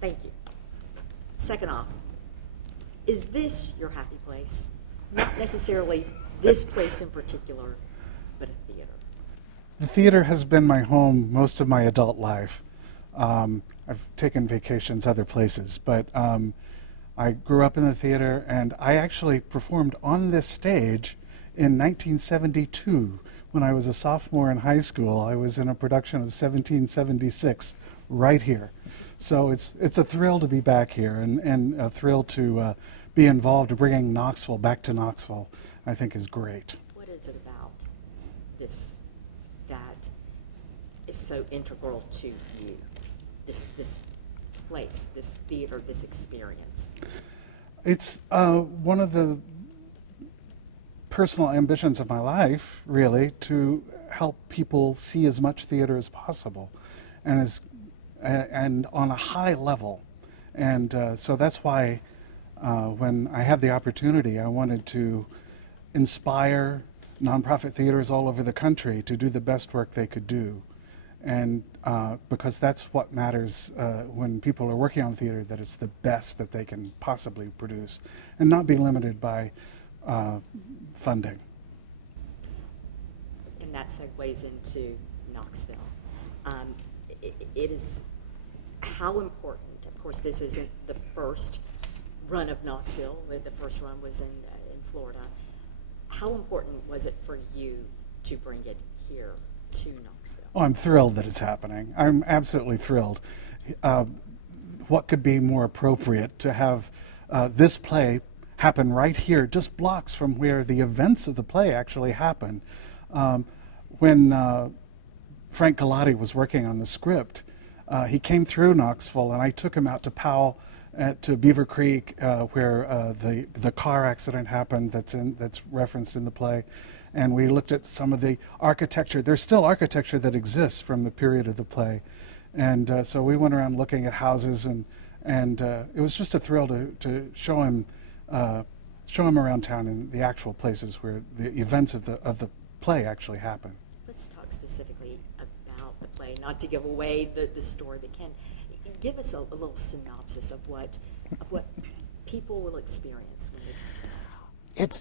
Thank you. Second off, is this your happy place? Not necessarily this place in particular, but a theater. The theater has been my home most of my adult life. I've taken vacations other places, but I grew up in the theater, and I actually performed on this stage in 1972 when I was a sophomore in high school. I was in a production of 1776 right here. So it's a thrill to be back here, and a thrill to be involved. Bringing Knoxville back to Knoxville, I think, is great. What is it about this that is so integral to you? This place, this theater, this experience? It's one of the personal ambitions of my life, really, to help people see as much theater as possible, and on a high level. And so that's why when I had the opportunity, I wanted to inspire nonprofit theaters all over the country to do the best work they could do. And because that's what matters when people are working on theater, that it's the best that they can possibly produce and not be limited by funding. And that segues into Knoxville. It is how important, of course, this isn't the first run of Knoxville. The first run was in Florida. How important was it for you to bring it here to Knoxville? Oh, I'm thrilled that it's happening. I'm absolutely thrilled. What could be more appropriate to have this play happen right here, just blocks from where the events of the play actually happen. When Frank Galati was working on the script, he came through Knoxville, and I took him out to Powell, to Beaver Creek, where the car accident happened that's referenced in the play. And we looked at some of the architecture. There's still architecture that exists from the period of the play. And so we went around looking at houses, and it was just a thrill to show him around town in the actual places where the events of the play actually happen. Let's talk specifically about the play, not to give away the story, but Ken, give us a little synopsis of what people will experience when they come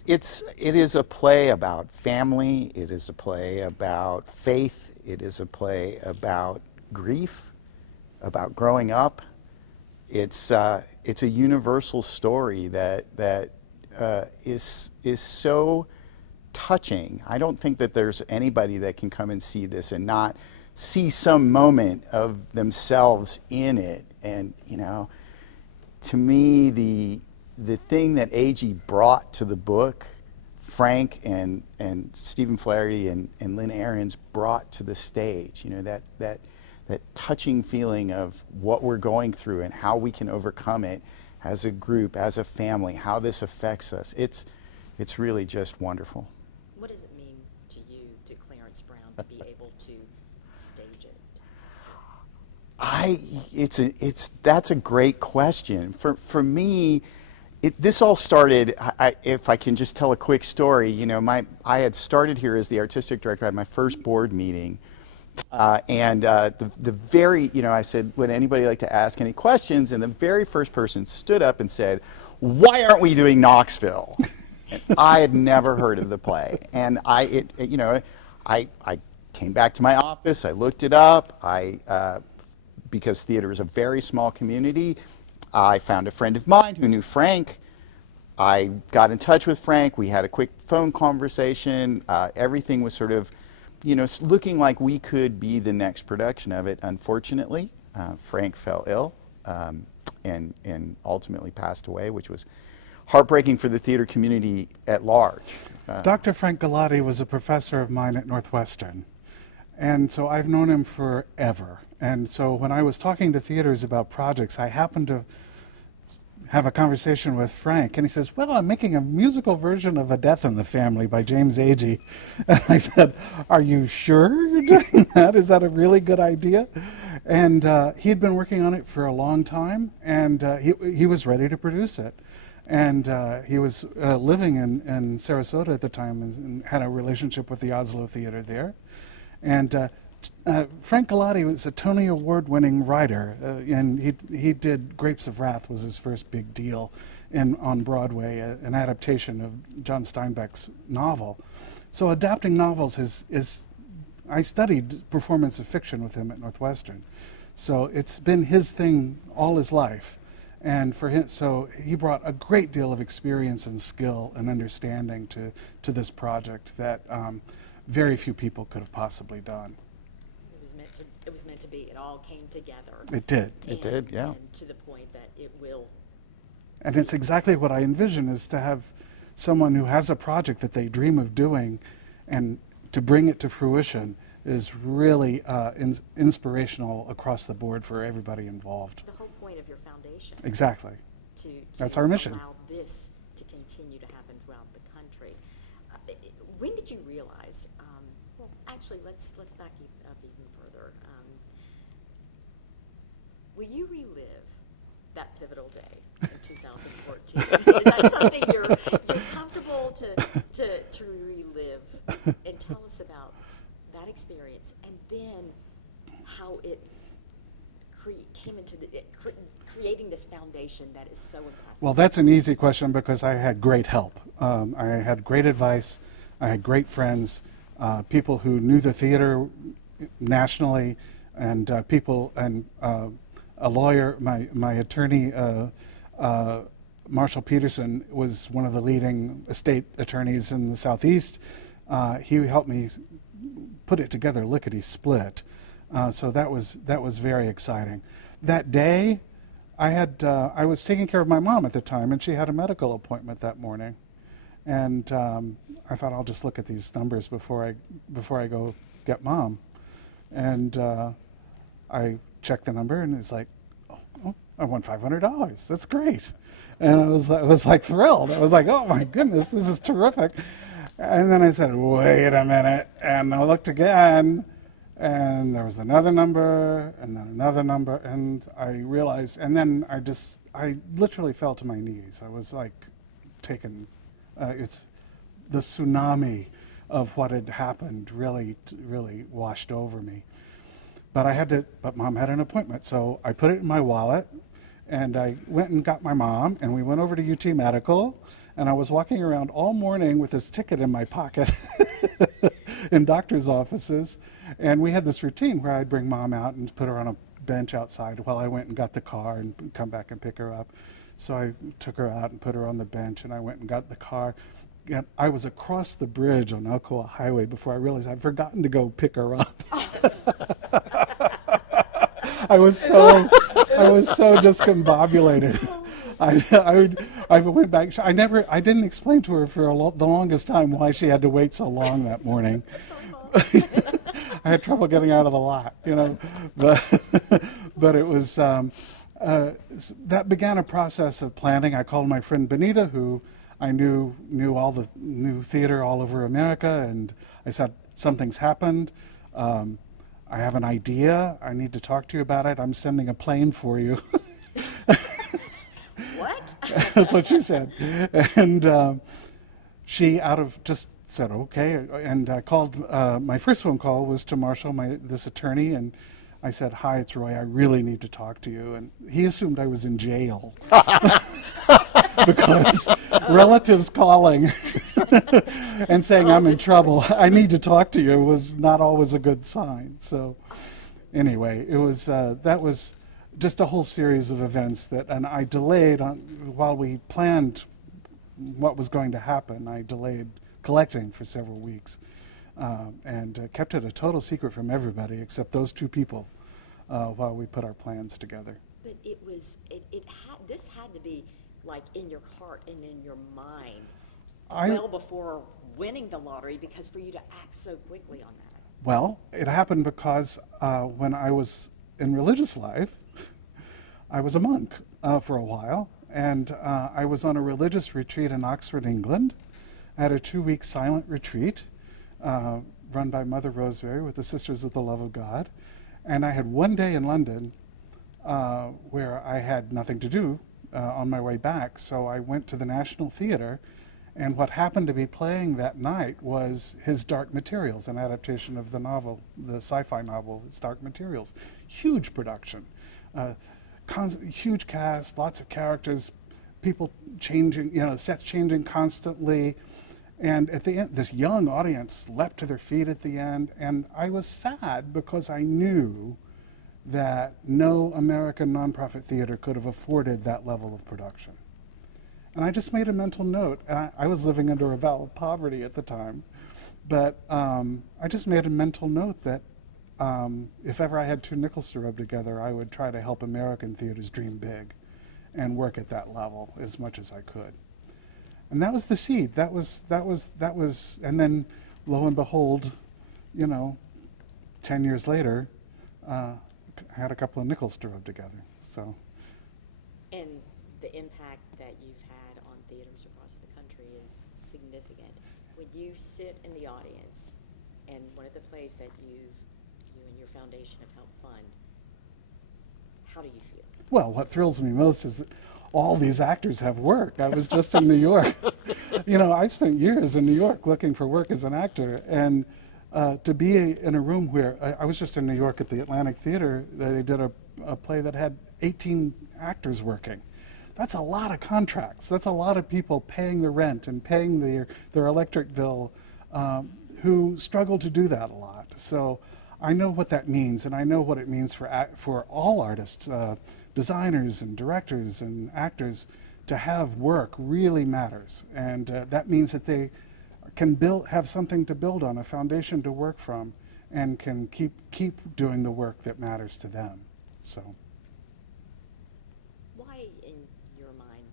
to us. It is a play about family. It is a play about faith. It is a play about grief, about growing up. It's a universal story that is so touching. I don't think that there's anybody that can come and see this and not see some moment of themselves in it. And to me, the thing that A.G. brought to the book, Frank and Stephen Flaherty and Lynn Ahrens brought to the stage, that touching feeling of what we're going through and how we can overcome it as a group, as a family, how this affects us. It's really just wonderful. What does it mean to you, to Clarence Brown, to be able to stage it? That's a great question. For me, this all started, if I can just tell a quick story, I had started here as the artistic director. I had my first board meeting. The very, I said, would anybody like to ask any questions? And the very first person stood up and said, why aren't we doing Knoxville? And I had never heard of the play. And I came back to my office, I looked it up, because theater is a very small community, I found a friend of mine who knew Frank. I got in touch with Frank, we had a quick phone conversation, everything was sort of looking like we could be the next production of it. Unfortunately, Frank fell ill and ultimately passed away, which was heartbreaking for the theater community at large. Dr. Frank Galati was a professor of mine at Northwestern, and so I've known him forever. And so when I was talking to theaters about projects, I happened to have a conversation with Frank, and he says, well, I'm making a musical version of A Death in the Family by James Agee. And I said, are you sure you're doing that? Is that a really good idea? And he had been working on it for a long time, and he was ready to produce it. And he was living in Sarasota at the time and had a relationship with the Oslo Theater there. And Frank Galati was a Tony Award-winning writer, and he did Grapes of Wrath was his first big deal on Broadway, an adaptation of John Steinbeck's novel. So adapting novels is I studied performance of fiction with him at Northwestern. So it's been his thing all his life. And for him, so he brought a great deal of experience and skill and understanding to this project that very few people could have possibly done. It was meant to be. It all came together. It did. It did, yeah. And to the point that it will. And it's exactly what I envision, is to have someone who has a project that they dream of doing, and to bring it to fruition is really inspirational across the board for everybody involved. The whole point of your foundation. Exactly. To That's our mission. Allow this to continue to happen throughout the country. When did you realize? Well, actually, let's back up even further. Will you relive that pivotal day in 2014? Is that something you're comfortable to relive? And tell us about that experience, and then how it came into creating this foundation that is so impactful. Well, that's an easy question because I had great help. I had great advice. I had great friends, people who knew the theater nationally, and people, and a lawyer, my attorney, Marshall Peterson, was one of the leading estate attorneys in the Southeast. He helped me put it together lickety-split. So that was very exciting. That day, I was taking care of my mom at the time, and she had a medical appointment that morning. And I thought, I'll just look at these numbers before I go get Mom. And I checked the number, and it's like, oh, I won $500. That's great. And I was like thrilled. I was like, oh my goodness, this is terrific. And then I said, wait a minute. And I looked again, and there was another number, and then another number, and I realized, and then I literally fell to my knees. I was like taken, it's the tsunami of what had happened really washed over me. But Mom had an appointment, so I put it in my wallet, and I went and got my mom, and we went over to UT Medical, and I was walking around all morning with this ticket in my pocket in doctor's offices. And we had this routine where I'd bring Mom out and put her on a bench outside while I went and got the car and come back and pick her up. So I took her out and put her on the bench, and I went and got the car. And I was across the bridge on Alcoa Highway before I realized I'd forgotten to go pick her up. I was so discombobulated. I went back. I didn't explain to her for the longest time why she had to wait so long that morning. I had trouble getting out of the lot, but it was that began a process of planning. I called my friend Benita, who I knew theater all over America, and I said, something's happened. I have an idea. I need to talk to you about it. I'm sending a plane for you. What? That's what she said. And she just said, okay. And I called, my first phone call was to Marshall, this attorney, and I said, hi, it's Roy. I really need to talk to you. And he assumed I was in jail because relatives calling and saying I'm in trouble, I need to talk to you, was not always a good sign. So anyway, that was just a whole series of events and I delayed while we planned what was going to happen. I delayed collecting for several weeks and kept it a total secret from everybody except those two people while we put our plans together. But this had to be like in your heart and in your mind well before winning the lottery, because for you to act so quickly on that. Well, it happened because when I was in religious life, I was a monk for a while, and I was on a religious retreat in Oxford, England. I had a 2-week silent retreat run by Mother Rosemary with the Sisters of the Love of God. And I had one day in London where I had nothing to do on my way back. So I went to the National Theatre And what happened to be playing that night was his Dark Materials, an adaptation of the novel, the sci-fi novel, It's Dark Materials. Huge production, huge cast, lots of characters, people changing, sets changing constantly. And at the end, this young audience leapt to their feet at the end, and I was sad because I knew that no American nonprofit theater could have afforded that level of production. And I just made a mental note, and I was living under a vow of poverty at the time, but I just made a mental note that if ever I had 2 nickels to rub together, I would try to help American theaters dream big and work at that level as much as I could. And that was the seed. That was, and then lo and behold, 10 years later, I had a couple of nickels to rub together. So. And the impact that you've had on theaters across the country is significant. When you sit in the audience, and one of the plays that you and your foundation have helped fund, how do you feel? Well, what thrills me most is that all these actors have work. I was just in New York. I spent years in New York looking for work as an actor, and to be in a room where I was just in New York at the Atlantic Theater. They did a play that had 18 actors working. That's a lot of contracts. That's a lot of people paying the rent and paying their electric bill, who struggle to do that a lot. So I know what that means, and I know what it means for all artists, designers and directors and actors. To have work really matters, and that means that they can have something to build on, a foundation to work from, and can keep doing the work that matters to them. So. Why, in your mind,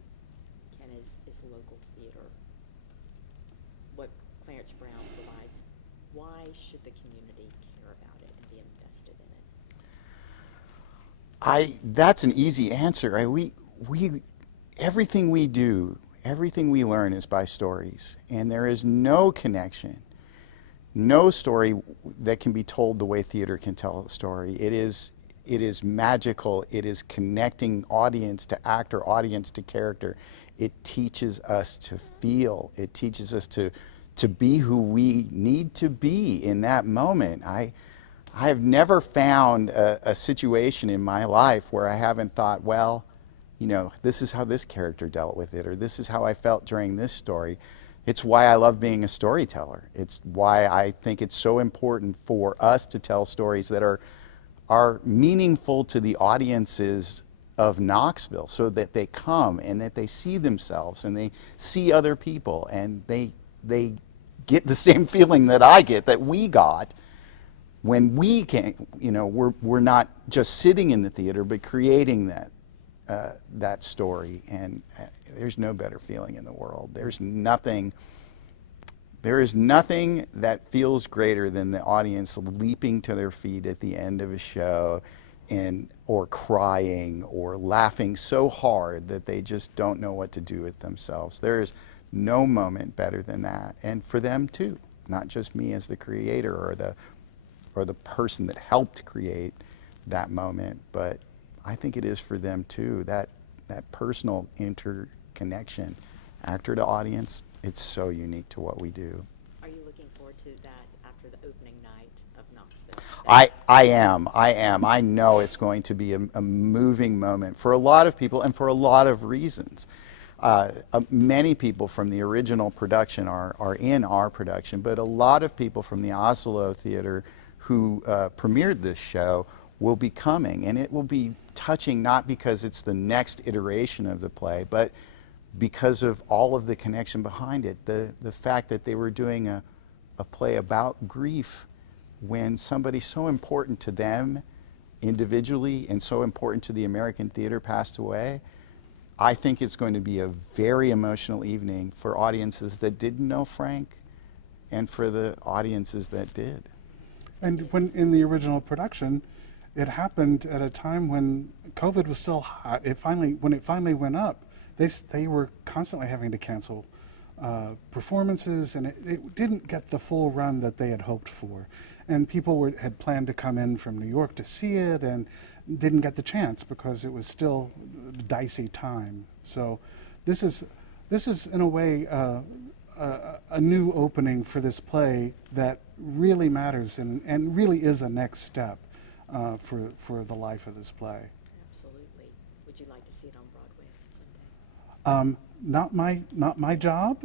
Ken, is the local theater what Clarence Brown provides? Why should the community care about it and be invested in it? That's an easy answer. Everything we do, everything we learn is by stories, and there is no connection, no story that can be told the way theater can tell a story. It is magical. It is connecting audience to actor, audience to character. It teaches us to feel. It teaches us to be who we need to be in that moment. I have never found a situation in my life where I haven't thought, well, this is how this character dealt with it, or this is how I felt during this story. It's why I love being a storyteller. It's why I think it's so important for us to tell stories that are meaningful to the audiences of Knoxville, so that they come and that they see themselves and they see other people and they get the same feeling that I get, that we got when we can, we're not just sitting in the theater, but creating that story. And there's no better feeling in the world. There is nothing that feels greater than the audience leaping to their feet at the end of a show, or crying or laughing so hard that they just don't know what to do with themselves. There is no moment better than that, and for them too, not just me as the creator or the person that helped create that moment, but I think it is for them too, that personal interconnection, actor to audience. It's so unique to what we do. Are you looking forward to that after the opening night of Knoxville? I am. I know it's going to be a moving moment for a lot of people and for a lot of reasons. Many people from the original production are in our production, but a lot of people from the Oslo Theater who premiered this show will be coming, and it will be touching not because it's the next iteration of the play, but because of all of the connection behind it. The fact that they were doing a play about grief when somebody so important to them individually and so important to the American theater passed away. I think it's going to be a very emotional evening for audiences that didn't know Frank and for the audiences that did. And when in the original production, it happened at a time when COVID was still hot. When it finally went up, they were constantly having to cancel performances, and it didn't get the full run that they had hoped for. And people had planned to come in from New York to see it and didn't get the chance because it was still a dicey time. So this is this is, in a way, a new opening for this play that really matters and really is a next step for the life of this play. Absolutely. Would you like to see it on Broadway someday? Not my job.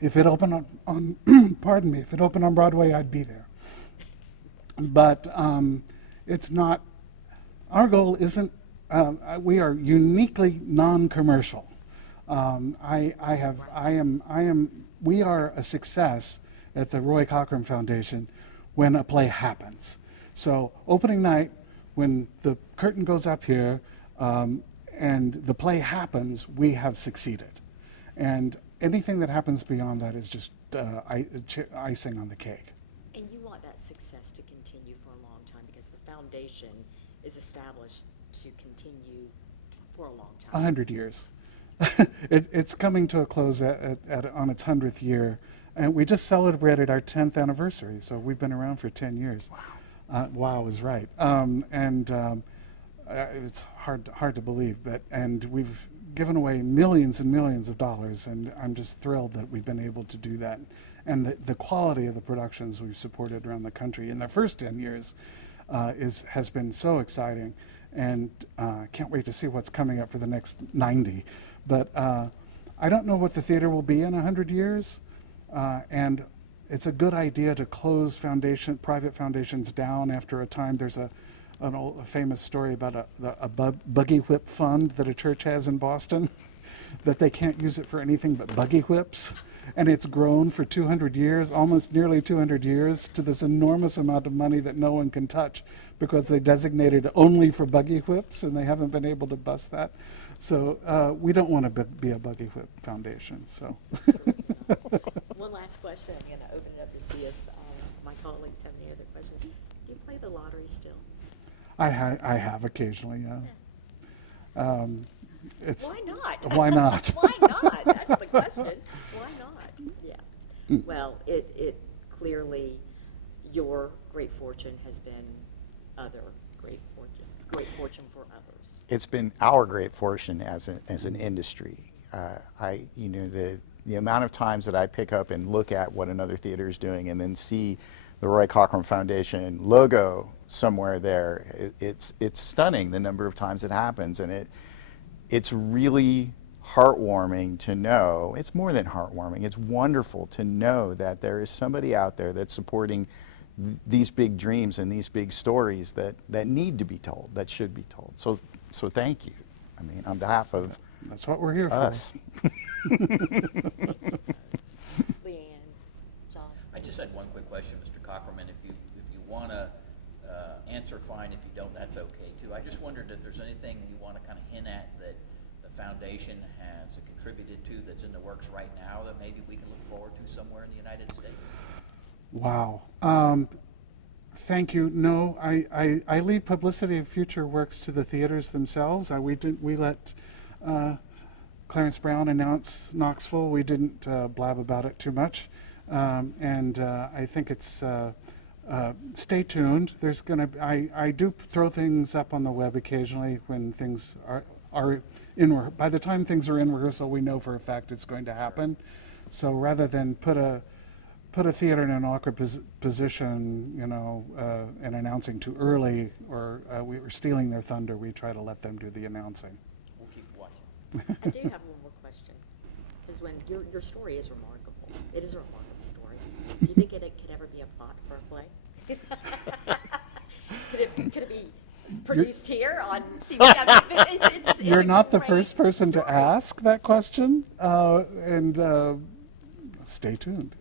If it opened on pardon me, if it opened on Broadway, I'd be there. But it's not. Our goal isn't. We are uniquely non-commercial. We are a success at the Roy Cockrum Foundation when a play happens. So opening night, when the curtain goes up here and the play happens, we have succeeded. And anything that happens beyond that is just icing on the cake. And you want that success to continue for a long time because the foundation is established to continue for a long time. 100 years. It's coming to a close on its 100th year. And we just celebrated our 10th anniversary, so we've been around for 10 years. Wow. Wow is right. It's hard to believe, and we've given away millions and millions of dollars, and I'm just thrilled that we've been able to do that. And the quality of the productions we've supported around the country in the first 10 years has been so exciting, and can't wait to see what's coming up for the next 90. But I don't know what the theater will be in 100 years, and it's a good idea to close private foundations down after a time. There's a famous story about a buggy whip fund that a church has in Boston, that they can't use it for anything but buggy whips. And it's grown for 200 years, almost nearly 200 years, to this enormous amount of money that no one can touch because they designated it only for buggy whips, and they haven't been able to bust that. So we don't want to be a buggy whip foundation. So. One last question. I'm going to open it up to see if my colleagues have any other questions. Do you play the lottery still? I have occasionally, yeah. Why not? Why not? Why not? That's the question. Why not? Yeah. Well, it clearly, your great fortune has been other great fortune for others. It's been our great fortune as an industry. The amount of times that I pick up and look at what another theater is doing and then see the Roy Cockrum Foundation logo somewhere there, it's stunning the number of times it happens, and it's really heartwarming to know. It's more than heartwarming. It's wonderful to know that there is somebody out there that's supporting these big dreams and these big stories that need to be told, that should be told. So thank you. I mean, on behalf of that's what we're here us. for. Leanne, John. I just had one quick question, Mr. Cockrum, and if you want to answer, fine. If you don't, that's okay too. I just wondered if there's anything you want to kind of hint at that the foundation has contributed to that's in the works right now that maybe we can look forward to somewhere in the United States. Wow. Thank you. No, I leave publicity of future works to the theaters themselves. We let Clarence Brown announce Knoxville. We didn't blab about it too much, and I think it's stay tuned. There's gonna I do throw things up on the web occasionally when things are in. By the time things are in rehearsal, we know for a fact it's going to happen. So rather than put a theater in an awkward position, and announcing too early, or we were stealing their thunder, we try to let them do the announcing. We'll keep watching. I do have one more question, because when your story is remarkable. It is a remarkable story. Do you think it could ever be a plot for a play? Could it be produced here on CBS? You're not the first person to ask that question, and stay tuned.